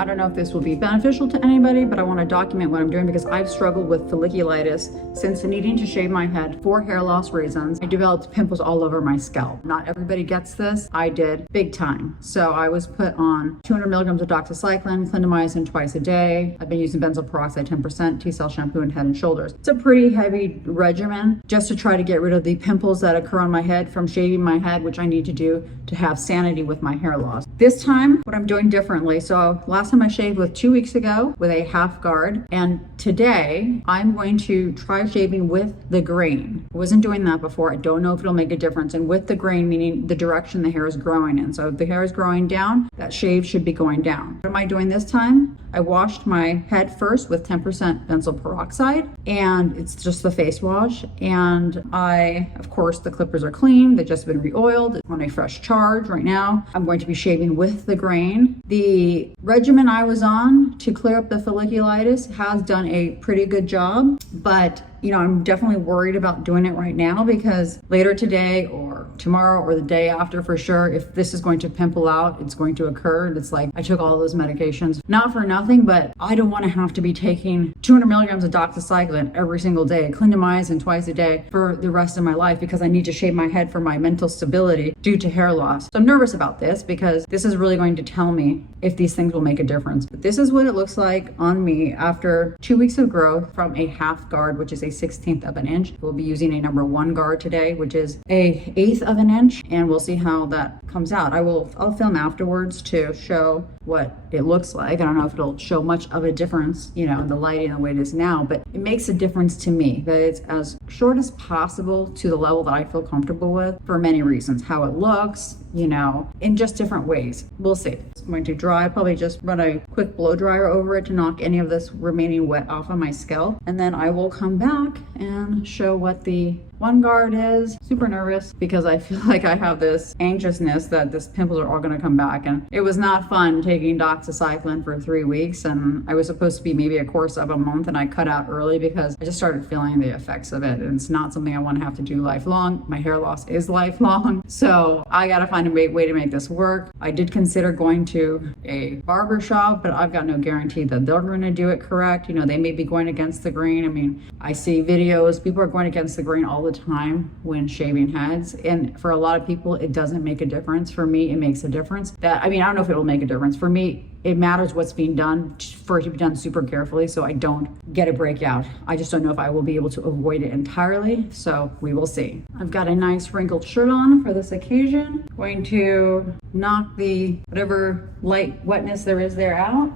I don't know if this will be beneficial to anybody, but I want to document what I'm doing because I've struggled with folliculitis since needing to shave my head for hair loss reasons. I developed pimples all over my scalp. Not everybody gets this. I did big time. So I was put on 200 milligrams of Doxycycline, Clindamycin twice a day. I've been using Benzoyl Peroxide 10%, T-cell shampoo, and Head and Shoulders. It's a pretty heavy regimen just to try to get rid of the pimples that occur on my head from shaving my head, which I need to do to have sanity with my hair loss. This time, what I'm doing differently. So last time I shaved with 2 weeks ago with a half guard, and today I'm going to try shaving with the grain. I wasn't doing that before. I don't know if it'll make a difference. And with the grain, meaning the direction the hair is growing in. So if the hair is growing down, that shave should be going down. What am I doing this time? I washed my head first with 10% benzoyl peroxide, and it's just the face wash. And of course, the clippers are clean. They've just been re-oiled. It's on a fresh charge right now. I'm going to be shaving with the grain. The regimen I was on to clear up the folliculitis has done a pretty good job, but I'm definitely worried about doing it right now because later today or tomorrow or the day after for sure, if this is going to pimple out, it's going to occur. And it's like, I took all those medications, not for nothing, but I don't want to have to be taking 200 milligrams of doxycycline every single day, clindamycin twice a day for the rest of my life because I need to shave my head for my mental stability due to hair loss. So I'm nervous about this because this is really going to tell me if these things will make a difference. But this is what it looks like on me after 2 weeks of growth from a half guard, which is a 1/16 of an inch. We'll be using a number 1 guard today, which is a 1/8 of an inch, and we'll see how that comes out. I'll film afterwards to show what it looks like. I don't know if it'll show much of a difference, in the lighting and the way it is now, but it makes a difference to me that it's as short as possible to the level that I feel comfortable with for many reasons. How it looks, in just different ways. We'll see. I'm going to dry, probably just run a quick blow dryer over it to knock any of this remaining wet off of my scalp. And then I will come back and show what the 1 guard is. Super nervous because I feel like I have this anxiousness that these pimples are all going to come back. And it was not fun taking doxycycline for 3 weeks. And I was supposed to be maybe a course of a month, and I cut out early because I just started feeling the effects of it. And it's not something I want to have to do lifelong. My hair loss is lifelong. So I got to find a way to make this work. I did consider going to a barber shop, but I've got no guarantee that they're going to do it correct. They may be going against the grain. I mean, I see videos, people are going against the grain all the time when shaving heads, and for a lot of people it doesn't make a difference. For me, it makes a difference. I don't know if it'll make a difference. For me, it matters what's being done, for it to be done super carefully so I don't get a breakout. I just don't know if I will be able to avoid it entirely, so we will see. I've got a nice wrinkled shirt on for this occasion. Going to knock the whatever light wetness there is there out.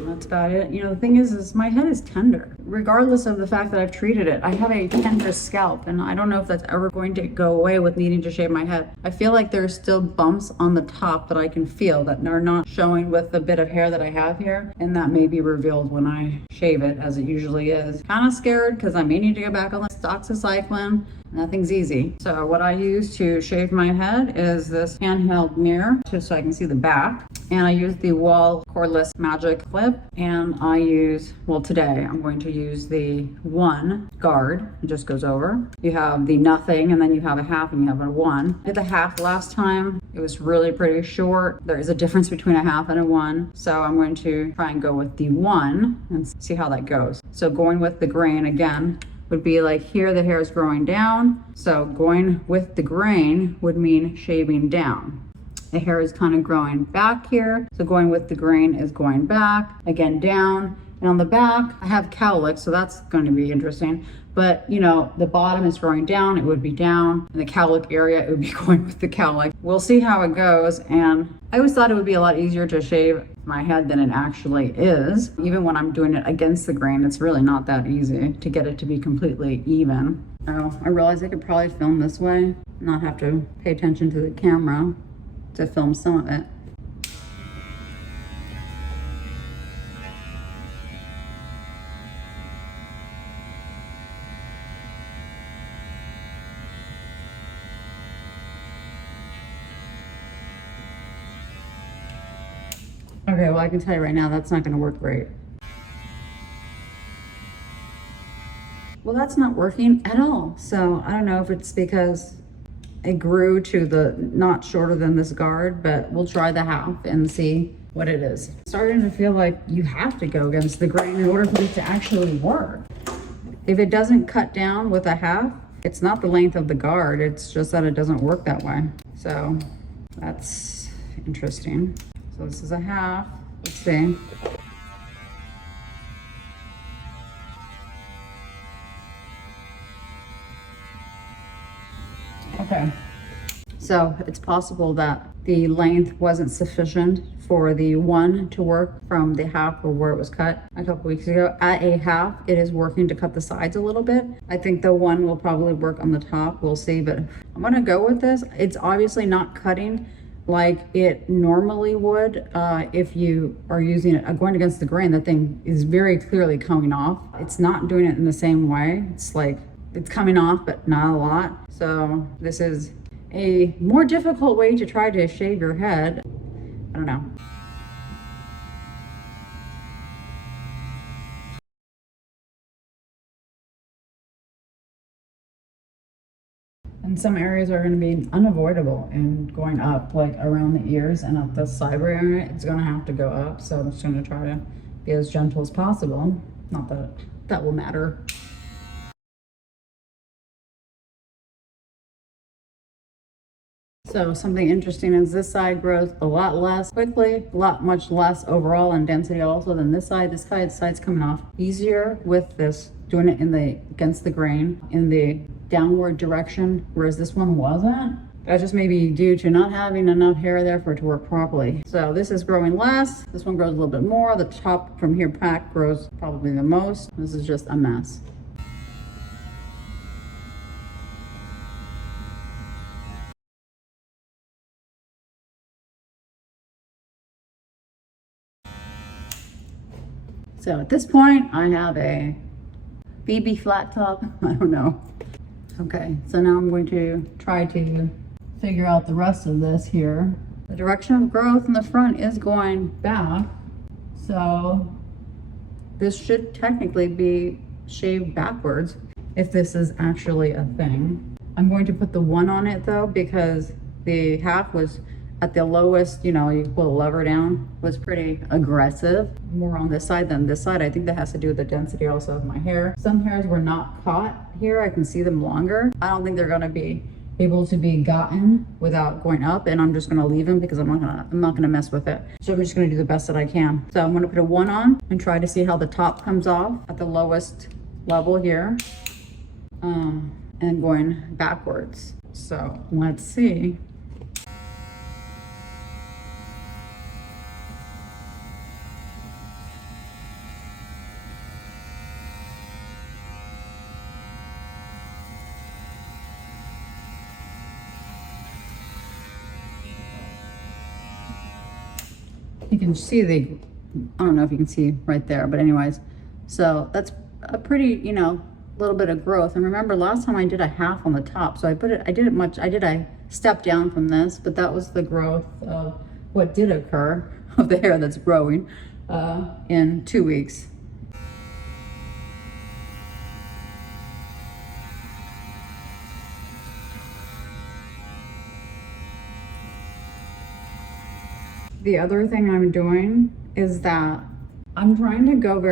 That's about it. The thing is my head is tender. Regardless of the fact that I've treated it, I have a tender scalp, and I don't know if that's ever going to go away with needing to shave my head. I feel like there's still bumps on the top that I can feel that are not showing with the bit of hair that I have here, and that may be revealed when I shave it, as it usually is. Kind of scared because I may need to go back on the doxycycline. Nothing's easy. So what I use to shave my head is this handheld mirror just so I can see the back. And I use the wall cordless magic clip. And I use, today I'm going to use the 1 guard. It just goes over. You have the nothing, and then you have a half, and you have a 1. I did the half last time. It was really pretty short. There is a difference between a half and a 1. So I'm going to try and go with the 1 and see how that goes. So going with the grain again, would be like here the hair is growing down, so going with the grain would mean shaving down. The hair is kind of growing back here, so going with the grain is going back, again down, and on the back I have cowlick, so that's going to be interesting. But the bottom is growing down, it would be down. In the cowlick area, it would be going with the cowlick. We'll see how it goes. And I always thought it would be a lot easier to shave my head than it actually is. Even when I'm doing it against the grain, it's really not that easy to get it to be completely even. Oh, I realized I could probably film this way, not have to pay attention to the camera to film some of it. Okay, well, I can tell you right now, that's not gonna work great. Well, that's not working at all. So I don't know if it's because it grew to the not shorter than this guard, but we'll try the half and see what it is. Starting to feel like you have to go against the grain in order for it to actually work. If it doesn't cut down with a half, it's not the length of the guard, it's just that it doesn't work that way. So that's interesting. So this is a half, let's see. Okay, so it's possible that the length wasn't sufficient for the one to work from the half or where it was cut a couple weeks ago. At a half, it is working to cut the sides a little bit. I think the one will probably work on the top, we'll see, but I'm gonna go with this. It's obviously not cutting like it normally would if you are using it going against the grain. That thing is very clearly coming off. It's not doing it in the same way. It's like it's coming off, but not a lot. So this is a more difficult way to try to shave your head. I don't know. And some areas are going to be unavoidable and going up, like around the ears and up the cyber area. It's going to have to go up. So I'm just going to try to be as gentle as possible. Not that that will matter. So something interesting is this side grows a lot less quickly, much less overall in density also than this side. This side's coming off easier with this, doing it in the against the grain in the downward direction, whereas this one wasn't. That just may be due to not having enough hair there for it to work properly. So this is growing less. This one grows a little bit more. The top from here back grows probably the most. This is just a mess. So at this point, I have a BB flat top. I don't know. Okay, so now I'm going to try to figure out the rest of this here. The direction of growth in the front is going back. So this should technically be shaved backwards if this is actually a thing. I'm going to put the one on it though, because the half was at the lowest, you know, you pull the lever down, was pretty aggressive. More on this side than this side. I think that has to do with the density also of my hair. Some hairs were not caught here. I can see them longer. I don't think they're gonna be able to be gotten without going up, and I'm just gonna leave them because I'm not gonna mess with it. So I'm just gonna do the best that I can. So I'm gonna put a one on and try to see how the top comes off at the lowest level here, and going backwards. So let's see. You can see I don't know if you can see right there, but anyways, so that's a pretty, you know, little bit of growth. And remember last time I did a half on the top, so I did a step down from this, but that was the growth of what did occur of the hair that's growing in 2 weeks. The other thing I'm doing is that I'm trying to go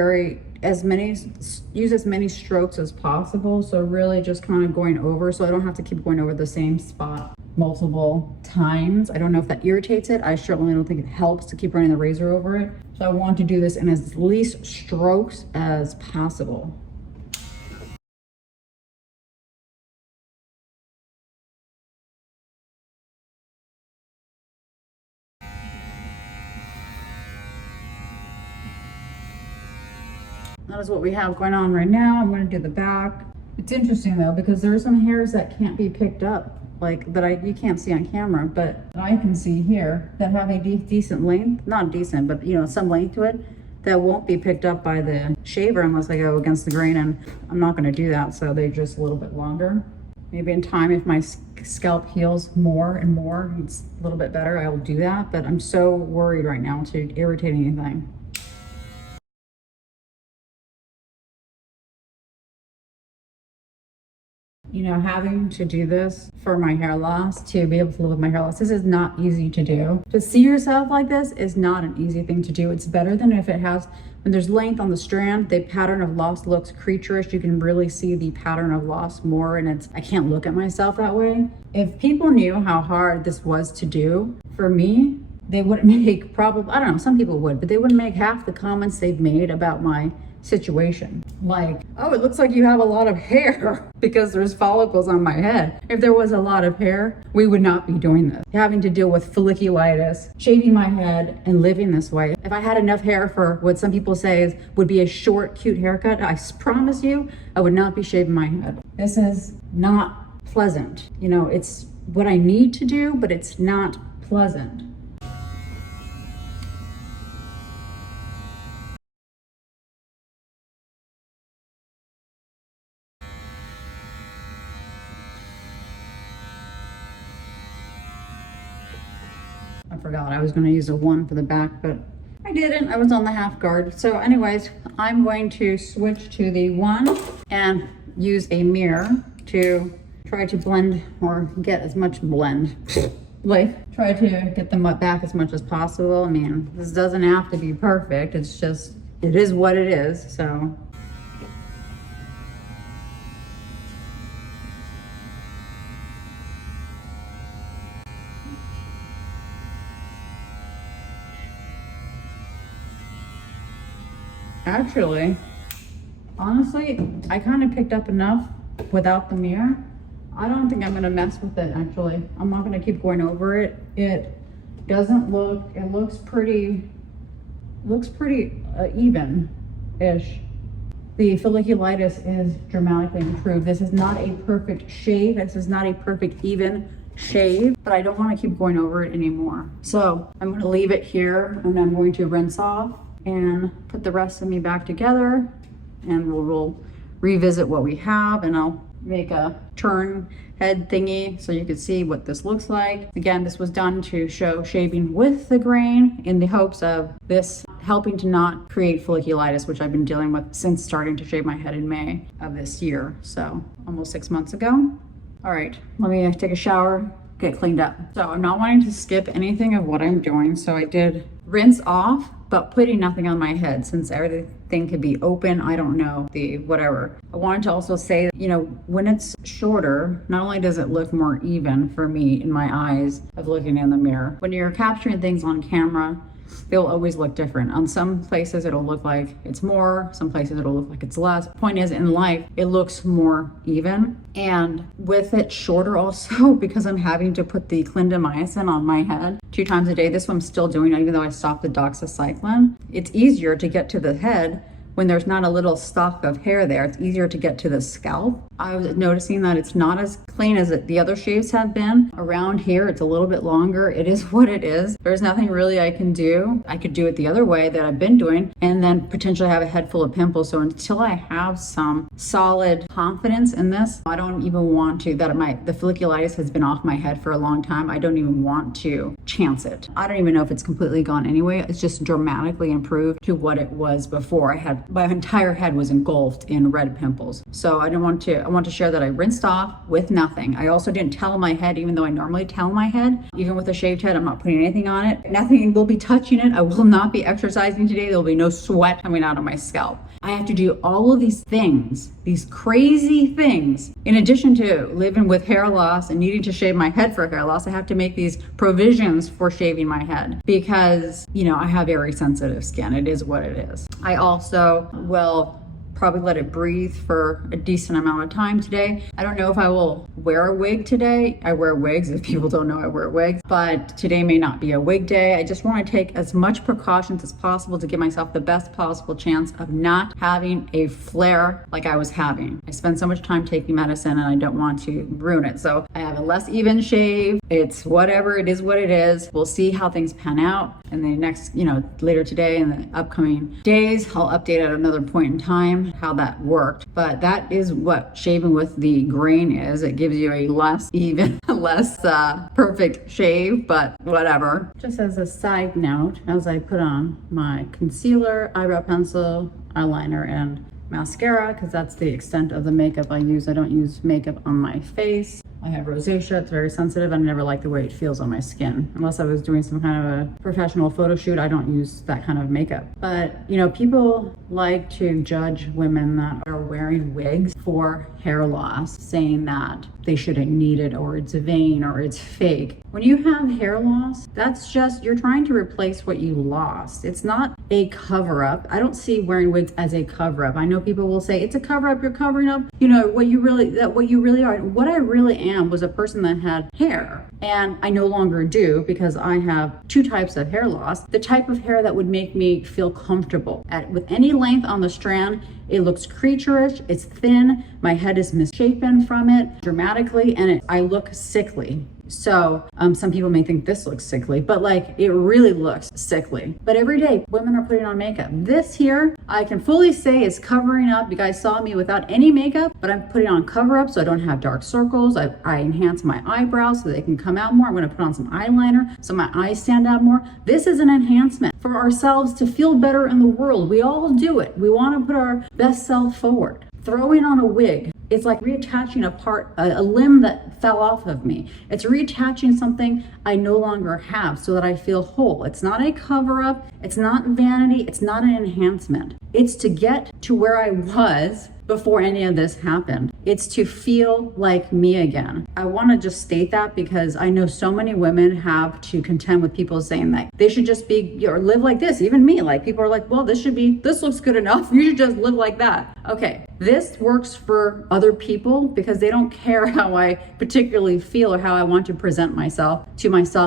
use as many strokes as possible. So really just kind of going over, so I don't have to keep going over the same spot multiple times. I don't know if that irritates it. I certainly don't think it helps to keep running the razor over it. So I want to do this in as least strokes as possible. That is what we have going on right now. I'm going to do the back. It's interesting though, because there are some hairs that can't be picked up, like that you can't see on camera, but I can see here that have a decent length, not decent, but you know, some length to it that won't be picked up by the shaver unless I go against the grain, and I'm not going to do that. So they're just a little bit longer. Maybe in time, if my scalp heals more and more, it's a little bit better, I will do that. But I'm so worried right now to irritate anything. you know, having to do this for my hair loss, to be able to live with my hair loss, this is not easy to do. To see yourself like this is not an easy thing to do. It's better than if it has, when there's length on the strand, the pattern of loss looks creatureish. You can really see the pattern of loss more, and I can't look at myself that way. If people knew how hard this was to do for me, they wouldn't make probably, I don't know, some people would, but they wouldn't make half the comments they've made about my situation. Like, oh, it looks like you have a lot of hair because there's follicles on my head. If there was a lot of hair, we would not be doing this. Having to deal with folliculitis, shaving my head, and living this way. If I had enough hair for what some people say would be a short, cute haircut, I promise you, I would not be shaving my head. This is not pleasant. You know, it's what I need to do, but it's not pleasant. I forgot I was going to use a 1 for the back, but I didn't. I was on the half guard. So anyways, I'm going to switch to the 1 and use a mirror to try to blend or get as much blend. Like, try to get them back as much as possible. I mean, this doesn't have to be perfect. It's just, it is what it is. So actually, honestly, I kind of picked up enough without the mirror. I don't think I'm gonna mess with it, actually. I'm not gonna keep going over it. It doesn't look, it looks pretty even-ish. The folliculitis is dramatically improved. This is not a perfect shave. This is not a perfect even shave, but I don't want to keep going over it anymore. So I'm going to leave it here, and I'm going to rinse off and put the rest of me back together, and we'll revisit what we have, and I'll make a turn head thingy so you can see what this looks like. Again, this was done to show shaving with the grain in the hopes of this helping to not create folliculitis, which I've been dealing with since starting to shave my head in May of this year. So almost 6 months ago. All right, let me take a shower, get cleaned up. So I'm not wanting to skip anything of what I'm doing. So I did rinse off, but putting nothing on my head since everything could be open. I don't know, the whatever. I wanted to also say, you know, when it's shorter, not only does it look more even for me in my eyes of looking in the mirror, when you're capturing things on camera, they'll always look different. On some places it'll look like it's more, some places it'll look like it's less. Point is, in life, it looks more even. And with it shorter also, because I'm having to put the Clindamycin on my head 2 times a day, this one I'm still doing, even though I stopped the Doxycycline. It's easier to get to the head when there's not a little stalk of hair there. It's easier to get to the scalp. I was noticing that it's not as clean as the other shaves have been. Around here, it's a little bit longer. It is what it is. There's nothing really I can do. I could do it the other way that I've been doing and then potentially have a head full of pimples. So until I have some solid confidence in this, I don't even want to, the folliculitis has been off my head for a long time. I don't even want to chance it. I don't even know if it's completely gone anyway. It's just dramatically improved to what it was before. My entire head was engulfed in red pimples. So I want to share that I rinsed off with nothing. I also didn't towel my head, even though I normally towel my head. Even with a shaved head, I'm not putting anything on it. Nothing will be touching it. I will not be exercising today. There will be no sweat coming out of my scalp. I have to do all of these things, these crazy things. In addition to living with hair loss and needing to shave my head for hair loss, I have to make these provisions for shaving my head because, you know, I have very sensitive skin. It is what it is. I also will probably let it breathe for a decent amount of time today. I don't know if I will wear a wig today. I wear wigs. If people don't know, I wear wigs, but today may not be a wig day. I just want to take as much precautions as possible to give myself the best possible chance of not having a flare like I was having. I spend so much time taking medicine and I don't want to ruin it. So I have a less even shave. It's whatever, it is what it is. We'll see how things pan out in the next, later today and the upcoming days. I'll update at another point in time how that worked, but that is what shaving with the grain is. It gives you a less even, less perfect shave, but whatever. Just as a side note, as I put on my concealer, eyebrow pencil, eyeliner, and mascara because that's the extent of the makeup I use. I don't use makeup on my face. I have rosacea, it's very sensitive. I never like the way it feels on my skin. Unless I was doing some kind of a professional photo shoot, I don't use that kind of makeup. But, you know, people like to judge women that are wearing wigs for hair loss, saying that they shouldn't need it, or it's vain, or it's fake. When you have hair loss, that's just, you're trying to replace what you lost. It's not a cover up. I don't see wearing wigs as a cover up. I know people will say it's a cover up, you're covering up, you know, what you really are. What I really am was a person that had hair, and I no longer do because I have two types of hair loss. The type of hair that would make me feel comfortable with any length on the strand. It looks creature-ish, it's thin, my head is misshapen from it dramatically, and I look sickly. So some people may think this looks sickly, but like it really looks sickly. But every day women are putting on makeup. This here, I can fully say is covering up. You guys saw me without any makeup, but I'm putting on cover up so I don't have dark circles. I enhance my eyebrows so they can come out more. I'm gonna put on some eyeliner so my eyes stand out more. This is an enhancement for ourselves to feel better in the world. We all do it. We wanna put our best self forward. Throwing on a wig, it's like reattaching a limb that fell off of me. It's reattaching something I no longer have so that I feel whole. It's not a cover up, it's not vanity, it's not an enhancement. It's to get to where I was before any of this happened. It's to feel like me again. I want to just state that because I know so many women have to contend with people saying that they should just be or live like this. Even me, like people are like, well, this looks good enough. You should just live like that. Okay, this works for other people because they don't care how I particularly feel or how I want to present myself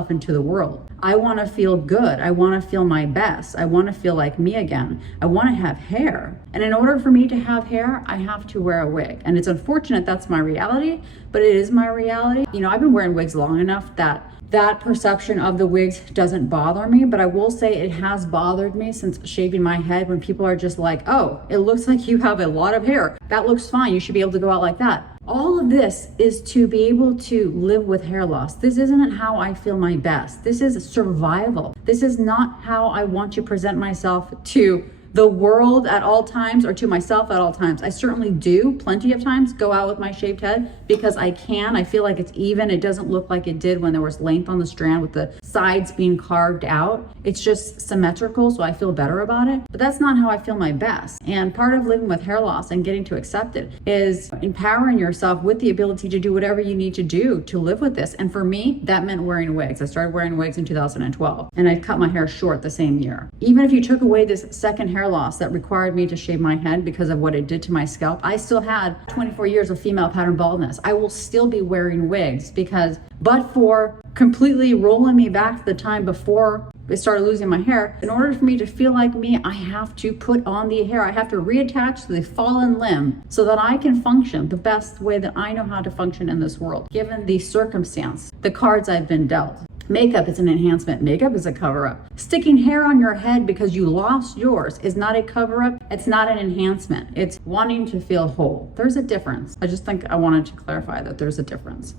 and to the world. I want to feel good. I want to feel my best. I want to feel like me again. I want to have hair. And in order for me to have hair, I have to wear a wig. And it's unfortunate that's my reality, but it is my reality. You know, I've been wearing wigs long enough that perception of the wigs doesn't bother me, but I will say it has bothered me since shaving my head when people are just like, oh, it looks like you have a lot of hair. That looks fine. You should be able to go out like that. All of this is to be able to live with hair loss. This isn't how I feel my best. This is survival. This is not how I want to present myself to the world at all times or to myself at all times. I certainly do plenty of times go out with my shaved head because I can. I feel like it's even. It doesn't look like it did when there was length on the strand with the sides being carved out. It's just symmetrical, so I feel better about it. But that's not how I feel my best. And part of living with hair loss and getting to accept it is empowering yourself with the ability to do whatever you need to do to live with this. And for me, that meant wearing wigs. I started wearing wigs in 2012, and I cut my hair short the same year. Even if you took away this second hair loss that required me to shave my head because of what it did to my scalp, I still had 24 years of female pattern baldness. I will still be wearing wigs because, but for completely rolling me back to the time before I started losing my hair, in order for me to feel like me, I have to put on the hair. I have to reattach the fallen limb so that I can function the best way that I know how to function in this world, given the circumstance, the cards I've been dealt. Makeup is an enhancement. Makeup is a cover-up. Sticking hair on your head because you lost yours is not a cover-up. It's not an enhancement. It's wanting to feel whole. There's a difference. I just think I wanted to clarify that there's a difference.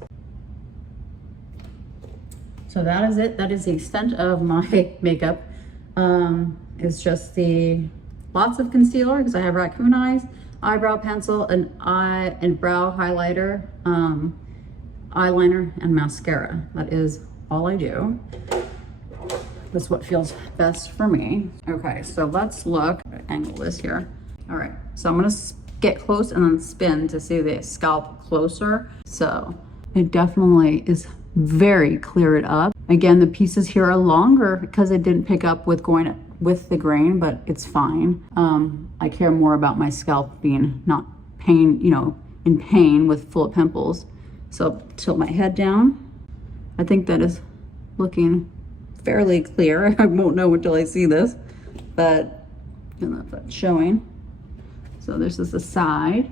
So that is it. That is the extent of my makeup. It's just lots of concealer because I have raccoon eyes, eyebrow pencil, and brow highlighter, eyeliner, and mascara. That is all I do. That's what feels best for me. Okay, so let's look, angle this here. All right, so I'm gonna get close and then spin to see the scalp closer. So it definitely is very cleared up. Again, the pieces here are longer because it didn't pick up with going with the grain, but it's fine. I care more about my scalp being not pain, in pain with full of pimples. So tilt my head down. I think that is looking fairly clear. I won't know until I see this, but I don't know if that's showing. So this is the side.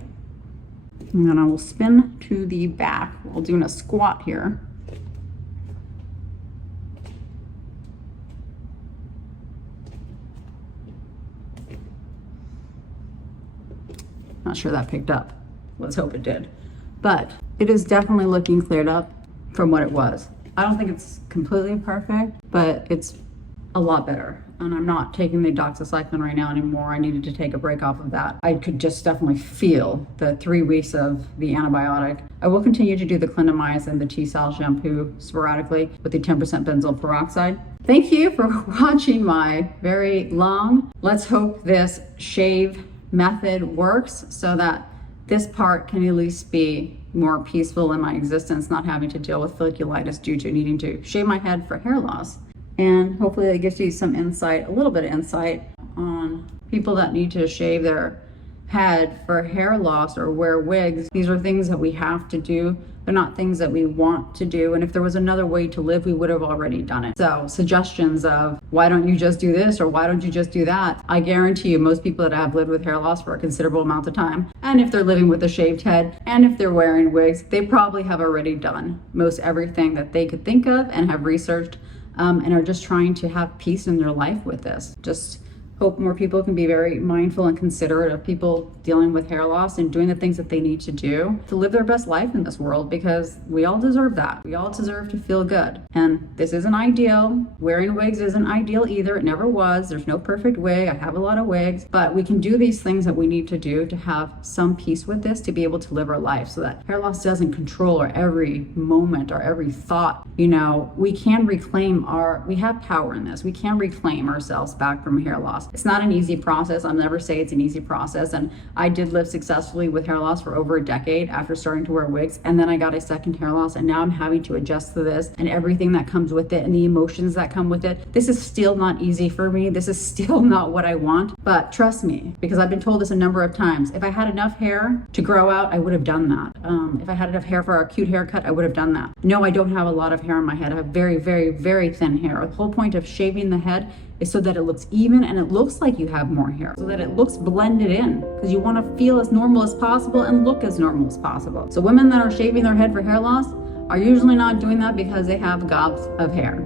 And then I will spin to the back while doing a squat here. Not sure that picked up. Let's hope it did. But it is definitely looking cleared up from what it was. I don't think it's completely perfect, but it's a lot better. and I'm not taking the Doxycycline right now anymore. I needed to take a break off of that. I could just definitely feel the 3 weeks of the antibiotic. I will continue to do the Clindamycin, the T-cell shampoo sporadically with the 10% benzoyl peroxide. Thank you for watching my very long, let's hope this shave method works so that this part can at least be more peaceful in my existence, not having to deal with folliculitis due to needing to shave my head for hair loss. And hopefully that gives you some insight, a little bit of insight on people that need to shave their head for hair loss or wear wigs. These are things that we have to do. They're not things that we want to do. And if there was another way to live, we would have already done it. So suggestions of why don't you just do this or why don't you just do that? I guarantee you most people that have lived with hair loss for a considerable amount of time, and if they're living with a shaved head, and if they're wearing wigs, they probably have already done most everything that they could think of and have researched and are just trying to have peace in their life with this. Just hope more people can be very mindful and considerate of people dealing with hair loss and doing the things that they need to do to live their best life in this world, because we all deserve that. We all deserve to feel good. And this isn't ideal. Wearing wigs isn't ideal either. It never was. There's no perfect wig. I have a lot of wigs, but we can do these things that we need to do to have some peace with this, to be able to live our life so that hair loss doesn't control our every moment or every thought. You know, we can reclaim we have power in this. We can reclaim ourselves back from hair loss. It's not an easy process. I'll never say it's an easy process. And I did live successfully with hair loss for over a decade after starting to wear wigs. And then I got a second hair loss, and now I'm having to adjust to this and everything that comes with it and the emotions that come with it. This is still not easy for me. This is still not what I want. But trust me, because I've been told this a number of times, if I had enough hair to grow out, I would have done that. If I had enough hair for a cute haircut, I would have done that. No, I don't have a lot of hair on my head. I have very, very, very thin hair. The whole point of shaving the head is so that it looks even and it looks like you have more hair, so that it looks blended in, because you want to feel as normal as possible and look as normal as possible. So women that are shaving their head for hair loss are usually not doing that because they have gobs of hair.